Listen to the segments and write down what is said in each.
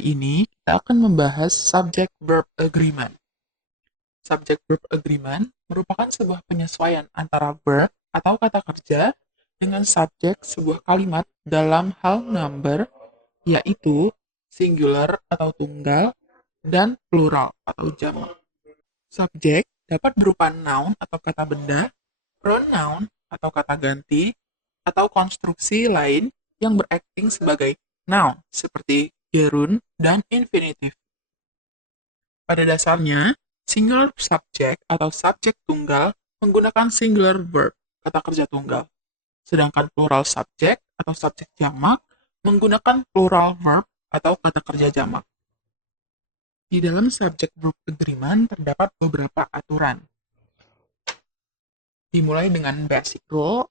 hari ini kita akan membahas subject-verb agreement. Subject-verb agreement merupakan sebuah penyesuaian antara verb atau kata kerja dengan subjek sebuah kalimat dalam hal number, yaitu singular atau tunggal, dan plural atau jamak. Subjek dapat berupa noun atau kata benda, pronoun atau kata ganti, atau konstruksi lain yang berakting sebagai noun seperti gerund dan infinitif. Pada dasarnya, singular subject atau subjek tunggal menggunakan singular verb, kata kerja tunggal. Sedangkan plural subject atau subjek jamak menggunakan plural verb atau kata kerja jamak. Di dalam subject verb agreement terdapat beberapa aturan. Dimulai dengan basic rule,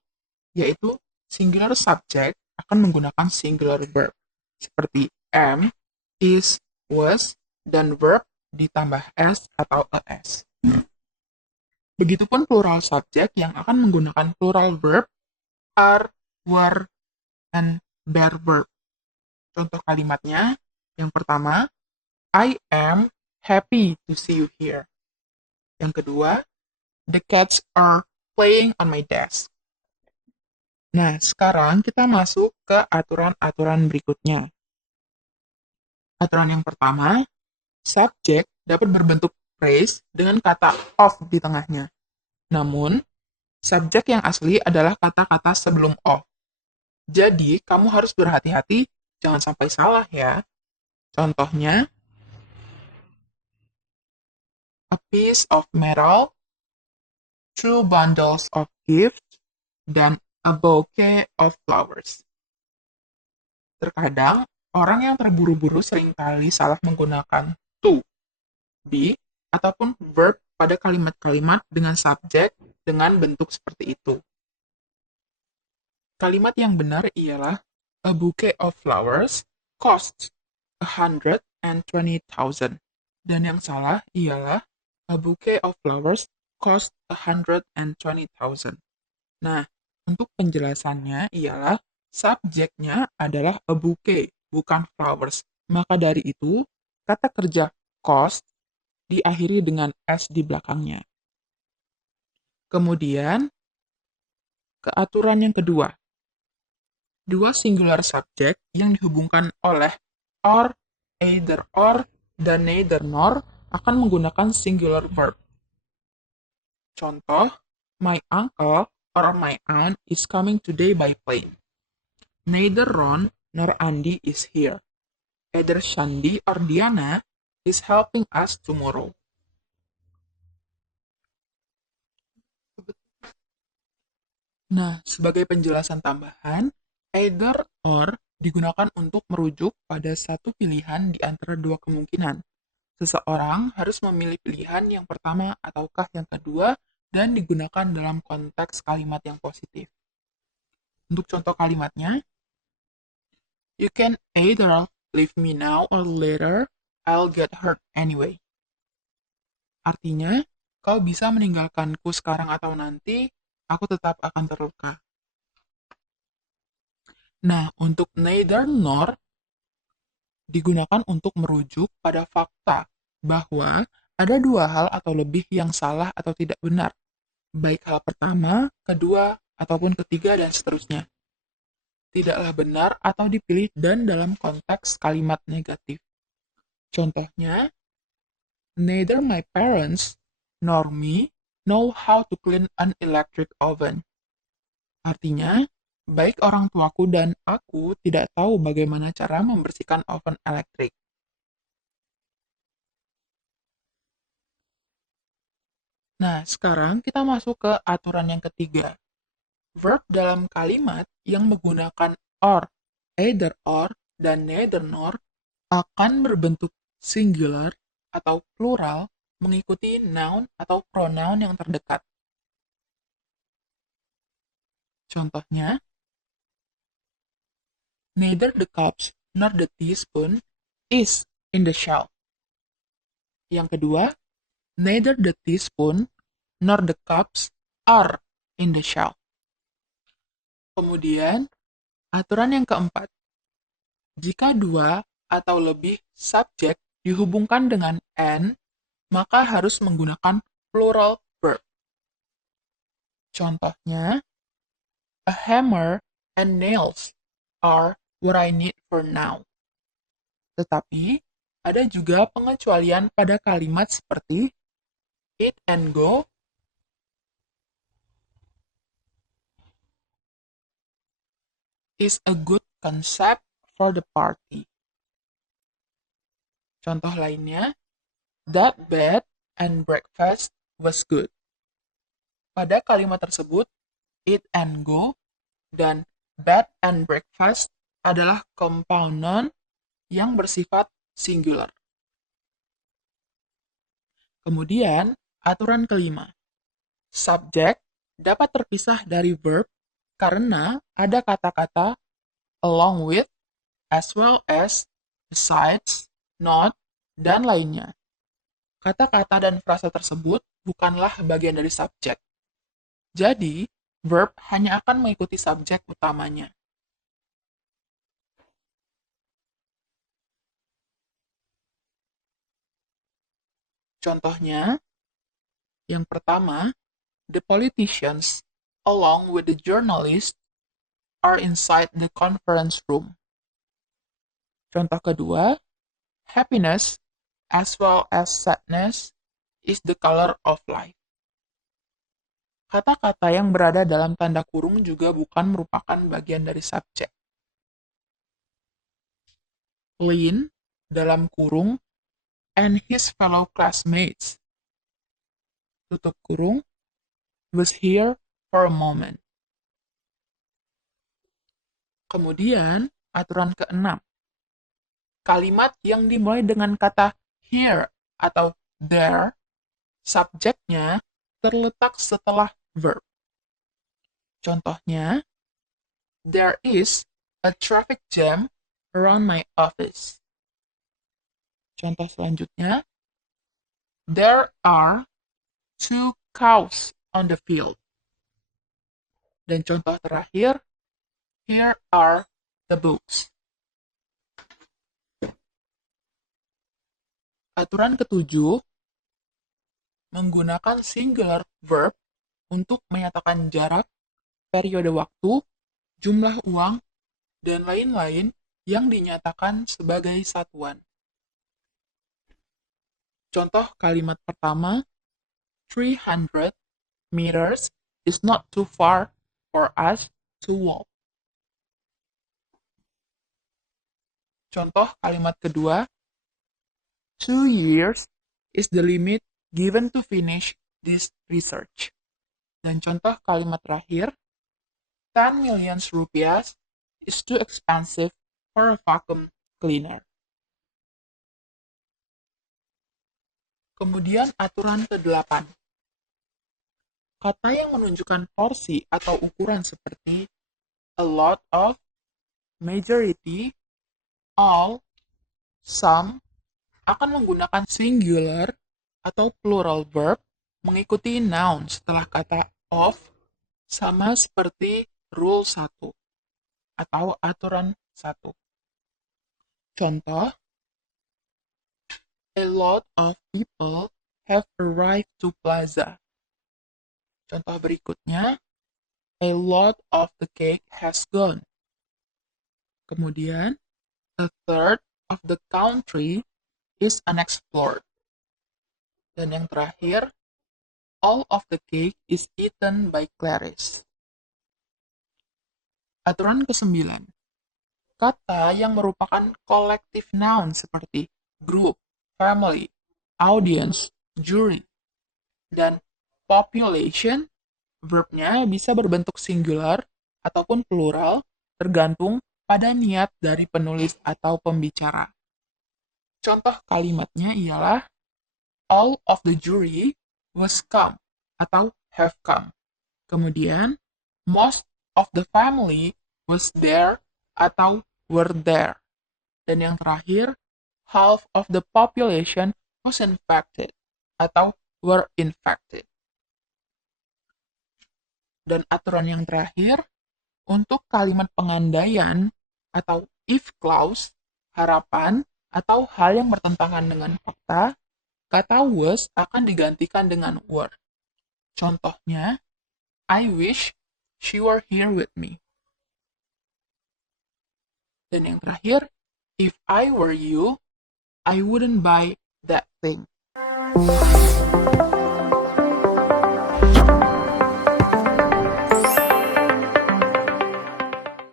yaitu singular subject akan menggunakan singular verb, seperti am, is, was, dan verb ditambah s atau es. Begitupun plural subject yang akan menggunakan plural verb, are, were, and their verb. Contoh kalimatnya, yang pertama, I am happy to see you here. Yang kedua, the cats are playing on my desk. Nah, sekarang kita masuk ke aturan-aturan berikutnya. Aturan yang pertama, subjek dapat berbentuk phrase dengan kata of di tengahnya. Namun, subjek yang asli adalah kata-kata sebelum of. Jadi, kamu harus berhati-hati, jangan sampai salah ya. Contohnya, a piece of metal, two bundles of gifts, dan a bouquet of flowers. Terkadang, orang yang terburu-buru seringkali salah menggunakan to, be, ataupun verb pada kalimat-kalimat dengan subjek dengan bentuk seperti itu. Kalimat yang benar ialah a bouquet of flowers costs 120,000. Dan yang salah ialah a bouquet of flowers costs 120,000. Nah, untuk penjelasannya ialah subjeknya adalah a bouquet, bukan flowers. Maka dari itu, kata kerja cost diakhiri dengan s di belakangnya. Kemudian, ke aturan yang kedua. Dua singular subjek yang dihubungkan oleh or, either or, dan neither nor akan menggunakan singular verb. Contoh, my uncle or my aunt is coming today by plane. Neither Ron nor Andy is here. Either Shandi or Diana is helping us tomorrow. Nah, sebagai penjelasan tambahan, either or digunakan untuk merujuk pada satu pilihan di antara dua kemungkinan. Seseorang harus memilih pilihan yang pertama ataukah yang kedua dan digunakan dalam konteks kalimat yang positif. Untuk contoh kalimatnya, you can either leave me now or later, I'll get hurt anyway. Artinya, kau bisa meninggalkanku sekarang atau nanti, aku tetap akan terluka. Nah, untuk neither nor digunakan untuk merujuk pada fakta bahwa ada dua hal atau lebih yang salah atau tidak benar, baik hal pertama, kedua, ataupun ketiga, dan seterusnya. Tidaklah benar atau dipilih dan dalam konteks kalimat negatif. Contohnya, neither my parents nor me know how to clean an electric oven. Artinya, baik orang tuaku dan aku tidak tahu bagaimana cara membersihkan oven elektrik. Nah, sekarang kita masuk ke aturan yang ketiga. Verb dalam kalimat yang menggunakan or, either or, dan neither nor akan berbentuk singular atau plural mengikuti noun atau pronoun yang terdekat. Contohnya, neither the cups nor the teaspoon is in the shelf. Yang kedua, neither the teaspoon nor the cups are in the shelf. Kemudian, aturan yang keempat. Jika dua atau lebih subjek dihubungkan dengan "and", maka harus menggunakan plural verb. Contohnya, a hammer and nails are what I need for now. Tetapi, ada juga pengecualian pada kalimat seperti eat and go, is a good concept for the party. Contoh lainnya, that bed and breakfast was good. Pada kalimat tersebut, eat and go dan bed and breakfast adalah compound noun yang bersifat singular. Kemudian, aturan kelima. Subjek dapat terpisah dari verb karena ada kata-kata along with, as well as, besides, not, dan lainnya. Kata-kata dan frasa tersebut bukanlah bagian dari subjek. Jadi, verb hanya akan mengikuti subjek utamanya. Contohnya, yang pertama, the politicians, along with the journalists, are inside the conference room. Contoh kedua, happiness, as well as sadness, is the color of life. Kata-kata yang berada dalam tanda kurung juga bukan merupakan bagian dari subjek. Lin, dalam kurung, and his fellow classmates, tutup kurung, was here for a moment. Kemudian, aturan keenam. Kalimat yang dimulai dengan kata here atau there, subjeknya terletak setelah verb. Contohnya, there is a traffic jam around my office. Contoh selanjutnya, there are 2 cows on the field. Dan contoh terakhir, here are the books. Aturan ketujuh, menggunakan singular verb untuk menyatakan jarak, periode waktu, jumlah uang, dan lain-lain yang dinyatakan sebagai satuan. Contoh kalimat pertama, 300 meters is not too far for us to walk. Contoh kalimat kedua, 2 years is the limit given to finish this research. Dan contoh kalimat terakhir, 10 million rupiah is too expensive for a vacuum cleaner. Kemudian aturan ke-8. Kata yang menunjukkan porsi atau ukuran seperti a lot of, majority, all, some akan menggunakan singular atau plural verb mengikuti noun setelah kata of, sama seperti rule 1 atau aturan 1. Contoh, a lot of people have arrived to plaza. Contoh berikutnya, a lot of the cake has gone. Kemudian, a third of the country is unexplored. Dan yang terakhir, all of the cake is eaten by Clarice. Aturan ke-9. Kata yang merupakan collective noun seperti group, family, audience, jury, dan population, verbnya bisa berbentuk singular ataupun plural tergantung pada niat dari penulis atau pembicara. Contoh kalimatnya ialah all of the jury was come atau have come. Kemudian, most of the family was there atau were there. Dan yang terakhir, half of the population was infected atau were infected. Dan aturan yang terakhir, untuk kalimat pengandaian atau if clause, harapan, atau hal yang bertentangan dengan fakta, kata was akan digantikan dengan were. Contohnya, I wish she were here with me. Dan yang terakhir, if I were you, I wouldn't buy that thing.